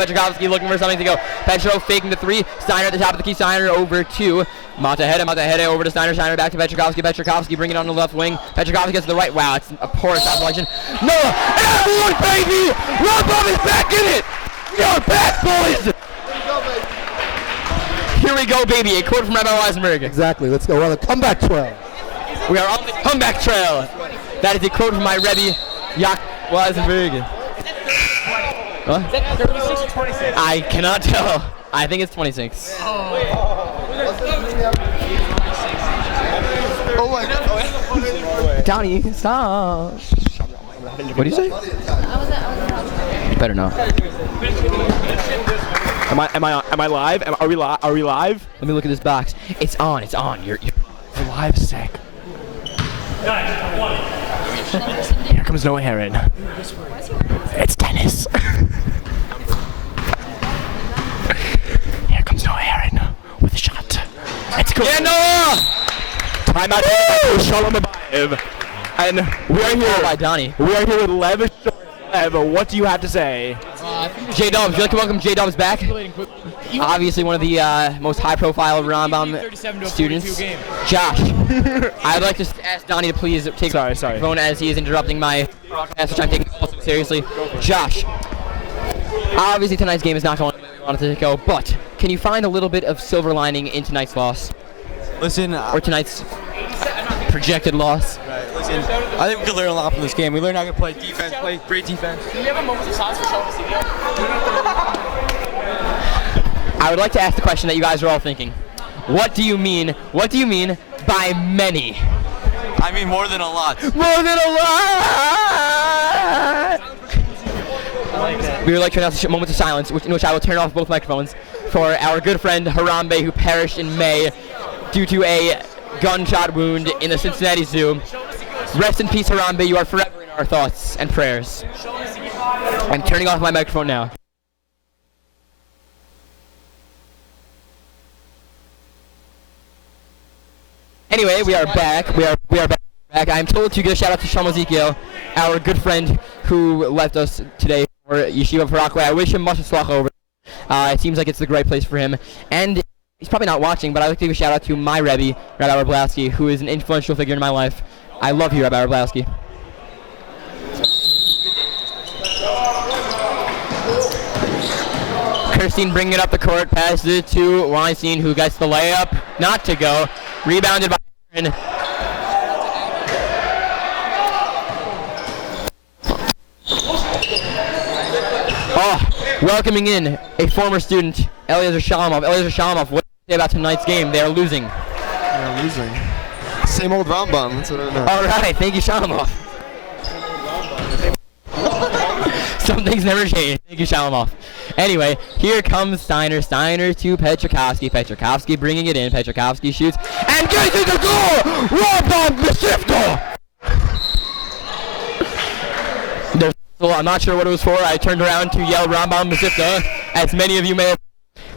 Petrakowski looking for something to go. Petro faking the three. Steiner at the top of the key. Steiner over to Matahede over to Steiner. Steiner back to Petrakowski. Petrakowski bringing it on the left wing. Petrakowski gets to the right. Wow, it's a poor shot selection. Noah, and baby! Rambam is back in it! You're back, boys! Here we go, baby. A quote from Rabbi Weisenberg. Exactly. Let's go. We're on the comeback trail. We are on the comeback trail. That is a quote from my Rebbe, Yak Weisenberg. What? Is that 36 or 26? I cannot tell. I think it's 26. Oh my God. Donnie, stop. What do you say? You better not. Am I live? Are we live? Let me look at this box. It's on. It's on. You're live, sick. Here comes Noah Heron. It's tennis. Here comes Noah Heron with a shot. It's good. Yeah, Noah! Time out. Shalom Abayev. And we are here by Donnie. We are here with Lev. Lev, what do you have to say? J Dubs, would you like to welcome J Dubs back? Obviously one of the most high-profile Rambam students. Josh, I'd like to ask Donnie to please take the phone as he is interrupting my broadcast, which I'm taking also seriously. Josh, obviously tonight's game is not going the way we wanted it to go, but can you find a little bit of silver lining in tonight's loss? Listen, or tonight's projected loss? Right, listen, I think we could learn a lot from this game. We learned how to play defense, play great defense. Do we have a moment of silence for Sheldon Cecilio? I would like to ask the question that you guys are all thinking. What do you mean by many? I mean more than a lot. More than a lot! We would like to announce a moment of silence in which I will turn off both microphones for our good friend Harambe, who perished in May due to a gunshot wound in the Cincinnati Zoo. Rest in peace, Harambe. You are forever in our thoughts and prayers. I'm turning off my microphone now. Anyway, we are back. We are back. I'm told to give a shout out to Shlomo Ezekiel, our good friend who left us today for Yeshiva Parkway. I wish him much luck over. It seems like it's the great place for him. And he's probably not watching, but I'd like to give a shout out to my Rebbe, Rabbi Orblowski, who is an influential figure in my life. I love you, Rabbi Orblowski. Kirstein bringing it up the court, passes it to Weinstein, who gets the layup, not to go. Rebounded by Aaron. Oh, welcoming in a former student, Eliezer Shalomov. Eliezer Shalomov, what do you say about tonight's game? They are losing. They're losing. Same old Rambam, that's what I know. All right, thank you, Shalomov. Some things never change. Thank you, Shalomov. Anyway, here comes Steiner. Steiner to Petrakowski. Petrakowski bringing it in. Petrakowski shoots and gets it to goal! Rambam Mesivta! I'm not sure what it was for. I turned around to yell Rambam Mesivta, as many of you may have.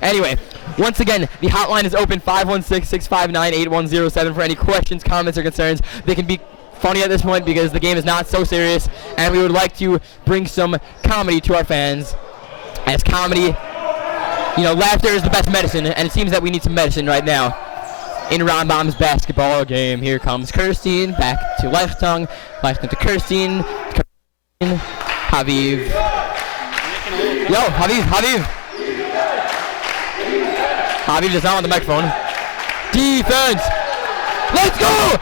Anyway, once again, the hotline is open, 516-659-8107 for any questions, comments, or concerns. They can be funny at this point because the game is not so serious, and we would like to bring some comedy to our fans. As comedy, laughter is the best medicine, and it seems that we need some medicine right now in Rambam's basketball game. Here comes Kirstein, back to Leichtung, Leichtung to Kirstein, Haviv. Yo, Haviv. Haviv is not on the microphone. Defense! Let's go,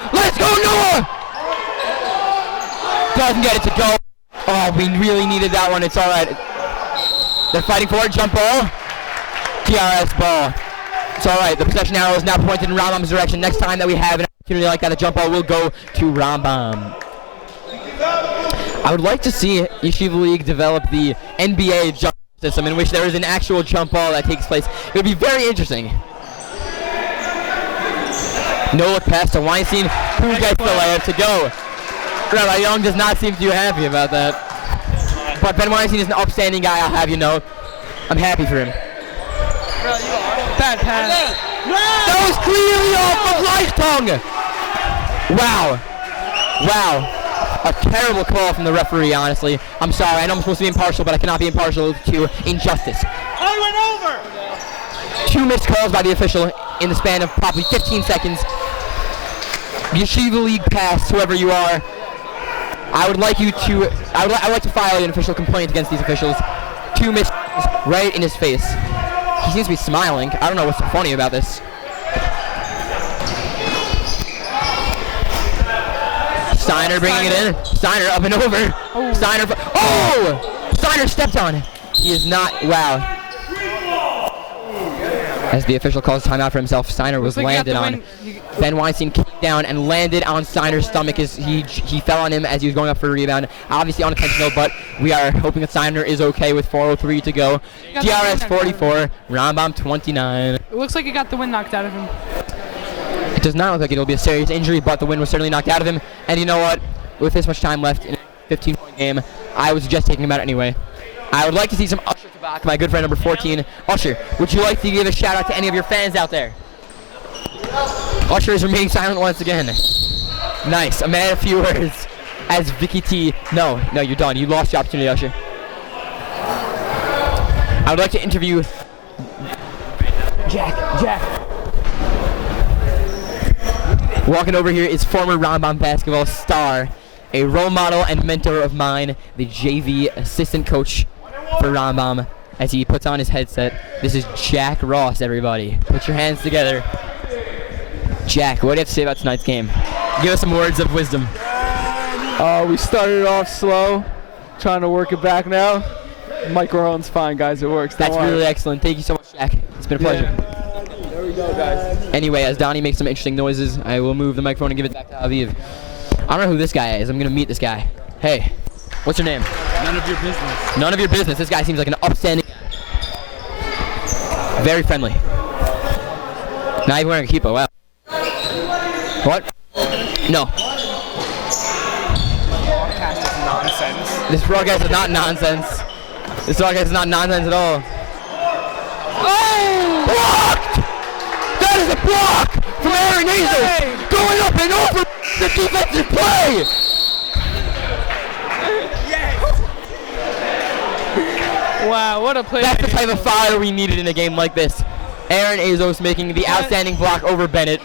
Noah! Doesn't get it to go. Oh, we really needed that one. It's all right. They're fighting for it. Jump ball. TRS ball. It's all right. The possession arrow is now pointed in Rambam's direction. Next time that we have an opportunity like that, a jump ball will go to Rambam. I would like to see Yeshiva League develop the NBA jump system in which there is an actual jump ball that takes place. It would be very interesting. No look pass to Weinstein, who gets the layup to go. Rabbi Young does not seem too happy about that. But Ben Weinstein is an upstanding guy, I'll have you know. I'm happy for him. Bad pass. That was clearly off of Leichtung. Wow. A terrible call from the referee, honestly. I'm sorry, I know I'm supposed to be impartial, but I cannot be impartial to injustice. I went over! 2 missed calls by the official in the span of probably 15 seconds. You achieve the league pass, whoever you are. I would like you to, I would like to file an official complaint against these officials. 2 missed right in his face. He seems to be smiling. I don't know what's so funny about this. Steiner bringing it in. Steiner up and over. Oh. Steiner. Oh! Steiner stepped on it. He is not. Wow. As the official calls timeout for himself, Steiner was landed on. Ben Weinstein kicked down and landed on Steiner's stomach as he fell on him as he was going up for a rebound. Obviously unintentional, but we are hoping that Steiner is okay with 4:03 to go. DRS 44, Rambam 29. It looks like he got the wind knocked out of him. It does not look like it'll be a serious injury, but the wind was certainly knocked out of him. And you know what? With this much time left in a 15-point game, I would suggest taking him out anyway. I would like to see some Usher Kabak, my good friend number 14. Usher, would you like to give a shout out to any of your fans out there? Usher is remaining silent once again. Nice, a man of few words. As Vicky T. No, you're done. You lost your opportunity, Usher. I would like to interview Jack. Walking over here is former Rambam basketball star, a role model and mentor of mine, the JV assistant coach for Rambam, as he puts on his headset. This is Jack Ross, everybody. Put your hands together. Jack, what do you have to say about tonight's game? Give us some words of wisdom. We started off slow, trying to work it back now. Microphone's fine, guys. It works. That's really excellent. Thank you so much, Jack. It's been a pleasure. There we go, guys. Anyway, as Donnie makes some interesting noises, I will move the microphone and give it back to Aviv. I don't know who this guy is. I'm going to meet this guy. Hey, what's your name? None of your business. None of your business. This guy seems like an upstanding guy. Very friendly. Not even wearing a kippah. Wow. What? No. This broadcast is not nonsense. This broadcast is not nonsense at all. Oh! Blocked! That is a block from Aaron Azos! Going up and over the defensive play! Wow, what a play. That's the type of fire we needed in a game like this. Aaron Azos making the outstanding block over Bennett.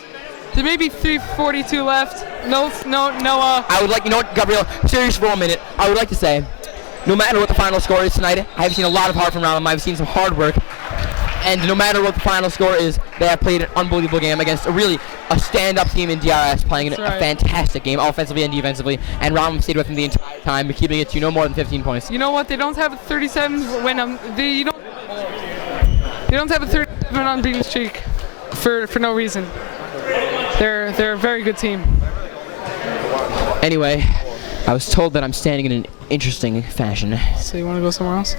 There may be 3:42 left. No. I would like, you know what, Gabriel, serious for a minute. I would like to say, no matter what the final score is tonight, I have seen a lot of heart from Rambam. I've seen some hard work. And no matter what the final score is, they have played an unbelievable game against a stand-up team in DRS, playing a fantastic game, offensively and defensively. And Rambam stayed with them the entire time, keeping it to no more than 15 points. You know what? They don't have a 37 when they don't have a 37 unbeaten streak for no reason. They're a very good team. Anyway, I was told that I'm standing in an interesting fashion. So you want to go somewhere else?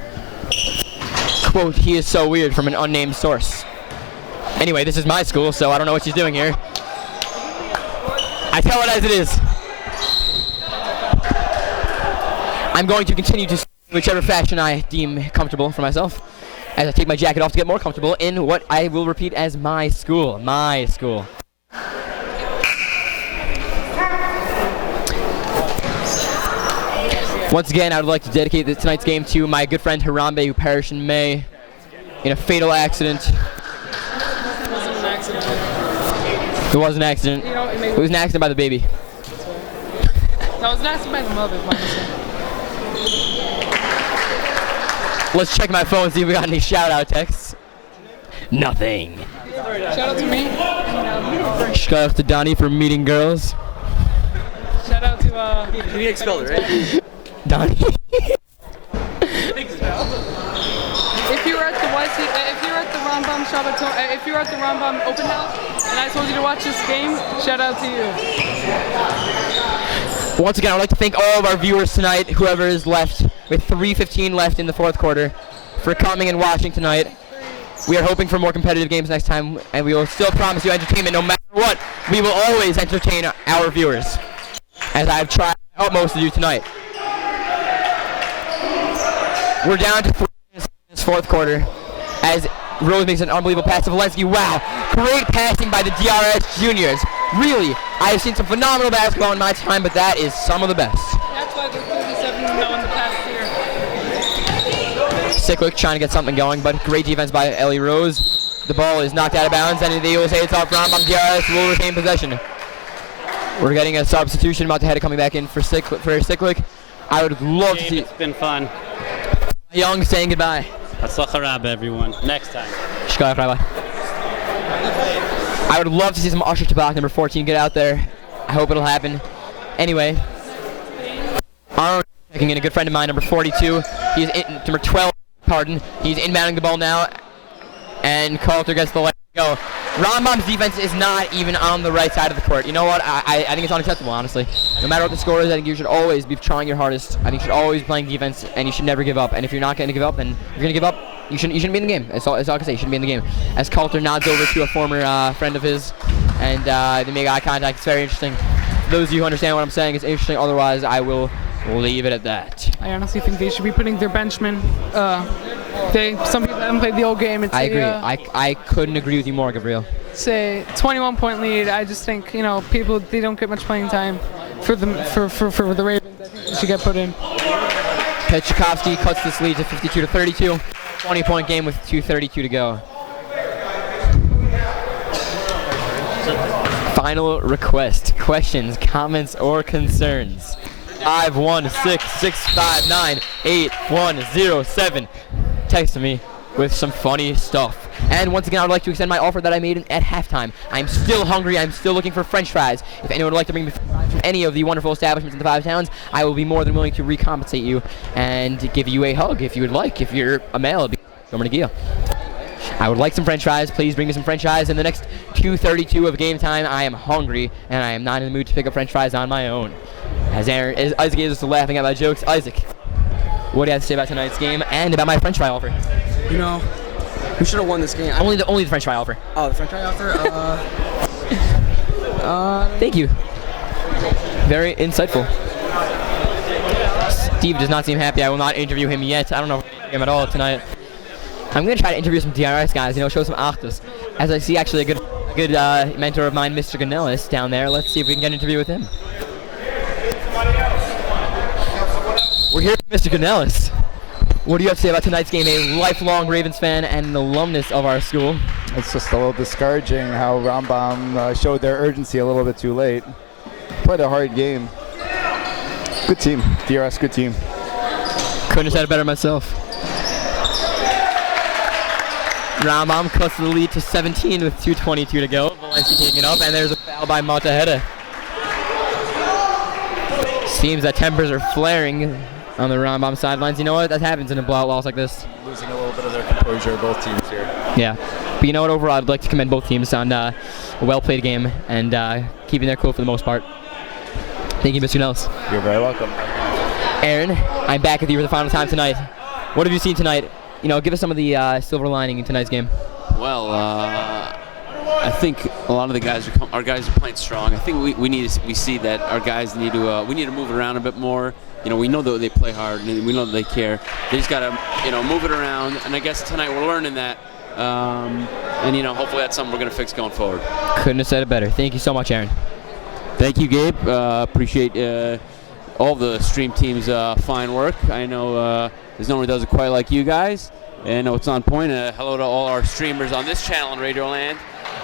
Quote, he is so weird, from an unnamed source. Anyway, this is my school, so I don't know what she's doing here. I tell it as it is. I'm going to continue to whichever fashion I deem comfortable for myself, as I take my jacket off to get more comfortable in what I will repeat as my school. My school. Once again, I would like to dedicate tonight's game to my good friend Harambe, who perished in May in a fatal accident. It was an accident. It was an accident by the baby. No, it was an accident by the mother. Let's check my phone and see if we got any shout-out texts. Nothing. Shout out to me. Shout out to Donnie for meeting girls. Shout out to Can you expel it, right? Donnie. if you were at the Rambam Shabbaton, if you were at the Rambam open house and I told you to watch this game, shout out to you. Once again, I'd like to thank all of our viewers tonight, whoever is left, with 3:15 left in the fourth quarter, for coming and watching tonight. We are hoping for more competitive games next time, and we will still promise you entertainment no matter what. We will always entertain our viewers, as I've tried my utmost to do tonight. We're down to 3 minutes in this fourth quarter, as Rose makes an unbelievable pass to Valensky. Wow, great passing by the DRS juniors. Really, I have seen some phenomenal basketball in my time, but that is some of the best. Sickwick trying to get something going, but great defense by Ellie Rose. The ball is knocked out of bounds, and they will say it's off Rambam. DRS will retain possession. We're getting a substitution. Mataheda coming back in for Sickwick. I would love to see. It's been fun. Young saying goodbye. Hatzlacha Rabba, everyone. Next time. Shkaya Rabbi. I would love to see some Usher Tabak, number 14, get out there. I hope it'll happen. Anyway, Arnold checking in, a good friend of mine, number 42. He's in, number 12, pardon. He's inbounding the ball now, and Coulter gets the leg to go. Rambam's defense is not even on the right side of the court. You know what? I think it's unacceptable, honestly. No matter what the score is, I think you should always be trying your hardest. I think you should always be playing defense, and you should never give up. And if you're not going to give up, then you're going to give up. You shouldn't be in the game. That's all I can say. You shouldn't be in the game. As Coulter nods over to a former friend of his, and they make eye contact. It's very interesting. For those of you who understand what I'm saying, it's interesting. Otherwise, I will leave it at that. I honestly think they should be putting their benchmen. Some people haven't played the whole game. It's I agree. I couldn't agree with you more, Gabriel. Say 21-point lead. I just think people they don't get much playing time for the Ravens. I think they should get put in. Petchkovsky cuts this lead to 52-32. 20-point game with 2:32 to go. Final request. Questions, comments, or concerns. 516-659-8107. Text me with some funny stuff. And once again, I would like to extend my offer that I made at halftime. I'm still hungry. I'm still looking for French fries. If anyone would like to bring me fries from any of the wonderful establishments in the 5 towns, I will be more than willing to recompensate you and give you a hug if you would like. If you're a male, it'd be I would like some French fries. Please bring me some French fries. In the next 2:32 of game time, I am hungry, and I am not in the mood to pick up French fries on my own. As Isaac is laughing at my jokes, Isaac, what do you have to say about tonight's game and about my French fry offer? You know, we should have won this game. Only the French fry offer. Oh, the French fry offer? Thank you. Very insightful. Steve does not seem happy. I will not interview him yet. I don't know him at all tonight. I'm going to try to interview some DRS guys, show some actors. As I see actually a good mentor of mine, Mr. Ganellis, down there. Let's see if we can get an interview with him. We're here with Mr. Ganellis. What do you have to say about tonight's game? A lifelong Ravens fan and an alumnus of our school. It's just a little discouraging how Rambam showed their urgency a little bit too late. Played a hard game. Good team. DRS, good team. Couldn't have said it better myself. Rambam cuts the lead to 17 with 2:22 to go. Valencia taking up, and there's a foul by Mataheda. Seems that tempers are flaring on the Rambam sidelines. You know what? That happens in a blowout loss like this. Losing a little bit of their composure, both teams here. Yeah. But you know what? Overall, I'd like to commend both teams on a well-played game and keeping their cool for the most part. Thank you, Mr. Nellis. You're very welcome. Aaron, I'm back with you for the final time tonight. What have you seen tonight? Give us some of the silver lining in tonight's game. Well, I think a lot of the guys our guys are playing strong. I think we see that our guys need to move it around a bit more. We know that they play hard and we know that they care. They just got to move it around. And I guess tonight we're learning that. And hopefully that's something we're going to fix going forward. Couldn't have said it better. Thank you so much, Aaron. Thank you, Gabe. Appreciate all the stream team's fine work. I know there's no one who does it quite like you guys. And I know it's on point. Hello to all our streamers on this channel in Radioland.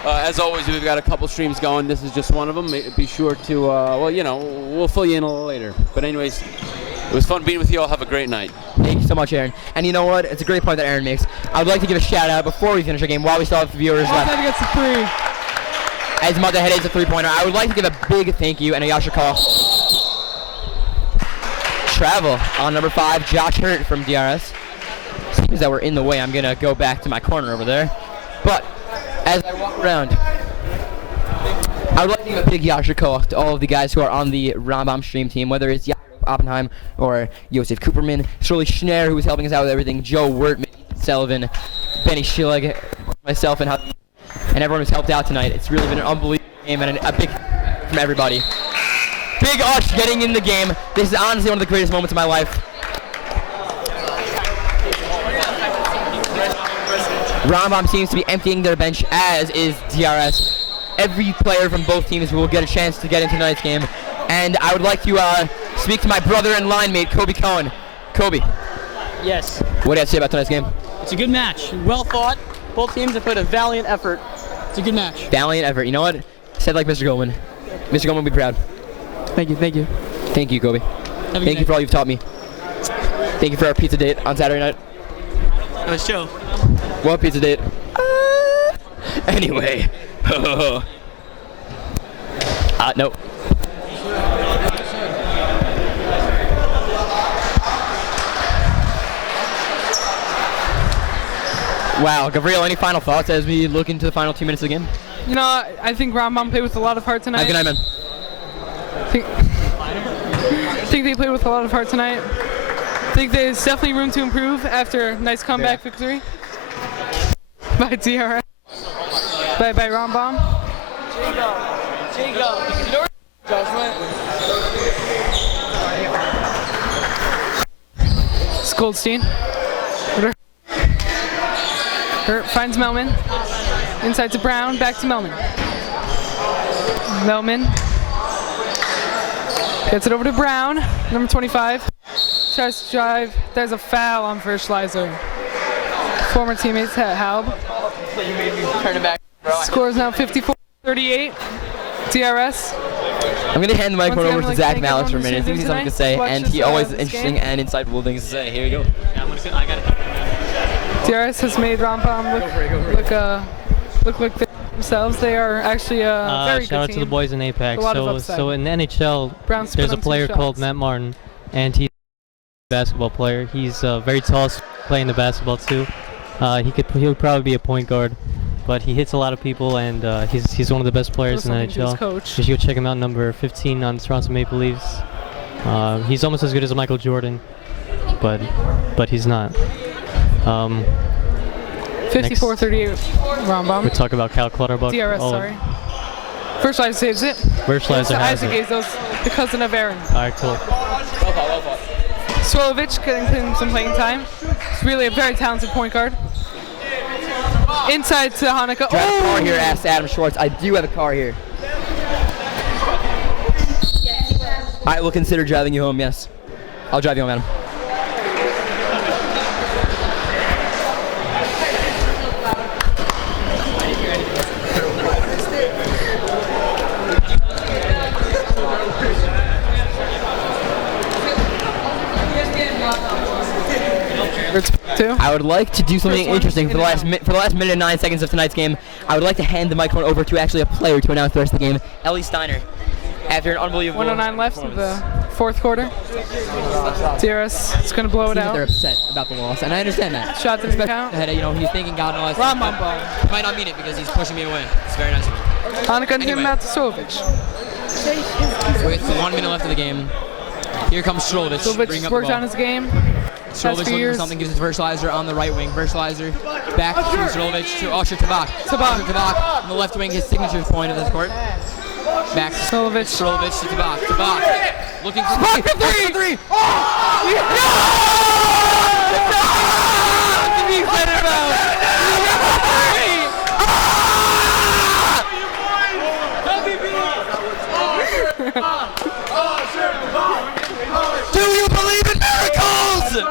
As always, we've got a couple streams going. This is just one of them. Be sure to, we'll fill you in a little later. But anyways, it was fun being with you all. Have a great night. Thank you so much, Aaron. And you know what? It's a great point that Aaron makes. I would like to give a shout out before we finish our game while we still have viewers left. Mataheda gets a three. As Mataheda hits a three-pointer, I would like to give a big thank you and a Yasher call. Travel on number 5, Josh Hurt from DRS. Seems that we're in the way. I'm going to go back to my corner over there. But as I walk around, I would like to give a big Yasher call to all of the guys who are on the Rambam stream team, whether it's Oppenheim or Josef Cooperman, Shirley Schneer, who was helping us out with everything, Joe Wirt, Sullivan, Benny Schillig, myself, and everyone who's helped out tonight. It's really been an unbelievable game and a big from everybody. Big Ush getting in the game. This is honestly one of the greatest moments of my life. Rambam seems to be emptying their bench, as is DRS. Every player from both teams will get a chance to get into tonight's game. And I would like to speak to my brother and line mate, Kobe Cohen. Kobe, Yes. What do you have to say about tonight's game? It's a good match. Well fought. Both teams have put a valiant effort. It's a good match. Valiant effort. You know what? Said like Mr. Goldman. Mr. Goldman will be proud. Thank you. Thank you. Thank you, Kobe. Thank you for all you've taught me. Thank you for our pizza date on Saturday night. Nice show. What pizza date? Anyway. Nope. Wow, Gabriel, any final thoughts as we look into the final 2 minutes of the game? You know, I think Rambam played with a lot of heart tonight. Have a good night, man. I think they played with a lot of heart tonight. I think there's definitely room to improve after a nice comeback victory by DRS, by Rambam. It's Goldstein. Hurt finds Melman. Inside to Brown, back to Melman. Melman gets it over to Brown, number 25. Tries to drive. There's a foul on Verschleiser. Former teammates Haub. Turn it back. Score is now 54-38. DRS. I'm going to hand the microphone over to like Zach Malice for a minute. I think he's something to say, and he always has interesting and insightful things to say. Here we go. I got it. DRS has made Rambam look like themselves. They are actually a very good shout out team. to the boys in Apex. A lot of upside. So in the NHL, Brown's put there's a on two player called shots. Matt Martin, and he's a basketball player. He's very tall, playing the basketball too. He would probably be a point guard, but he hits a lot of people, and he's one of the best players in the Something to his NHL. coach. You should go check him out, number 15 on Toronto Maple Leafs. He's almost as good as Michael Jordan, but he's not. 54-38 Rambam. We talk about Cal Clutterbuck. DRS, sorry. Verschleiser saves it. Verschleiser has Isaac it. Azos, the cousin of Aaron. All right, cool. Swilovich getting him some playing time. He's really a very talented point guard. Inside to Hanukkah. Do I have a car here? Asked Adam Schwartz. I do have a car here. I will consider driving you home, yes. I'll drive you home, Adam. I would like to do something interesting for the last minute and 9 seconds of tonight's game. I would like to hand the microphone over to actually a player to announce the rest of the game. Ellie Steiner. After an unbelievable 109 left of the fourth quarter. DRS is going to blow it out. They're upset about the loss, and I understand that. Shot didn't count. You know, he's thinking God knows. Rambam ball. He might not mean it because he's pushing me away. It's very nice of him. Hanukkah and him out to Swilovich. With 1 minute left of the game, here comes Swilovich. Swilovich worked on his game. Swilovich looking for something, gives it to Verschleiser on the right wing. Verschleiser back to Swilovich to Usher Tabak. Tabak on the left wing, his signature point of this court. Back to Swilovich to Tabak. Tabak looking for three. Oh! Do you believe in miracles?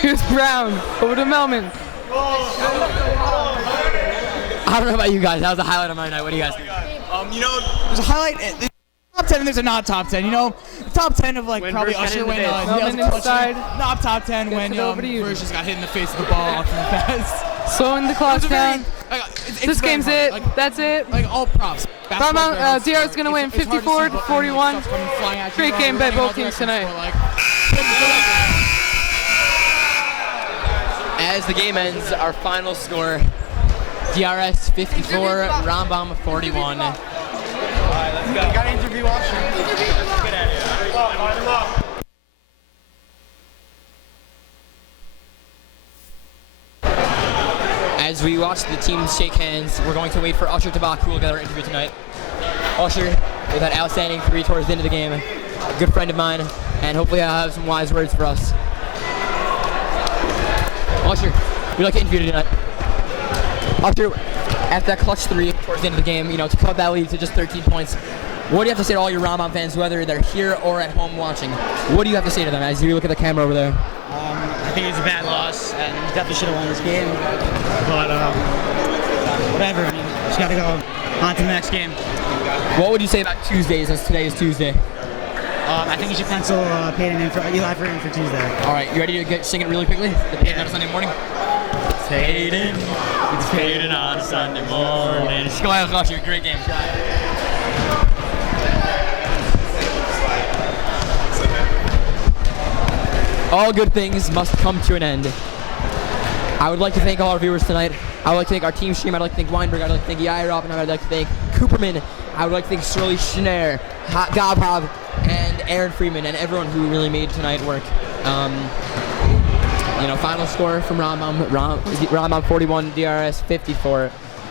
Here's Brown over to Melman. I don't know about you guys. That was the highlight of my night. What do you guys think? You know, there's a highlight. There's a top 10 and there's a not top 10. You know, the top 10 of like probably Usher when Melman inside. Not top 10 when Verge just got hit in the face with the ball off the pass. Slowing the clock down. This game's it. That's it. Like all props. DR is going to win 54-41. Great game by both teams tonight. As the game ends, our final score, DRS 54, Rambam 41. Alright, let's go. We got to interview Usher. Let's get at it. As we watch the teams shake hands, we're going to wait for Usher Tabak, who will get our interview tonight. Usher, with that outstanding 3 towards the end of the game, a good friend of mine, and hopefully he'll have some wise words for us. Usher, we'd like to interview you tonight. Usher, after that clutch 3 towards the end of the game, you know, to cut that lead to just 13 points, What do you have to say to all your Rambam fans, whether they're here or at home watching? What do you have to say to them as you look at the camera over there? I think it's a bad loss, and we definitely should have won this game. But whatever. I mean, just got to go on to the next game. What would you say about Tuesdays, as today is Tuesday? I think you should pencil Peyton in for Eli for Tuesday. All right, you ready to sing it really quickly? The Peyton on a Sunday morning. It's Peyton on a Sunday morning. Just go ahead and watch your great game. All good things must come to an end. I would like to thank all our viewers tonight. I would like to thank our team stream. I'd like to thank Weinberg. I'd like to thank Yairov, and I'd like to thank Cooperman. I would like to thank Shirley Schneer, Gabhov, and Aaron Freeman, and everyone who really made tonight work. Final score from Rambam 41, DRS 54.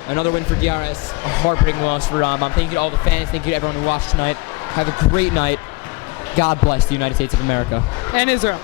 Another win for DRS, a heartbreaking loss for Rambam. Thank you to all the fans. Thank you to everyone who watched tonight. Have a great night. God bless the United States of America. And Israel.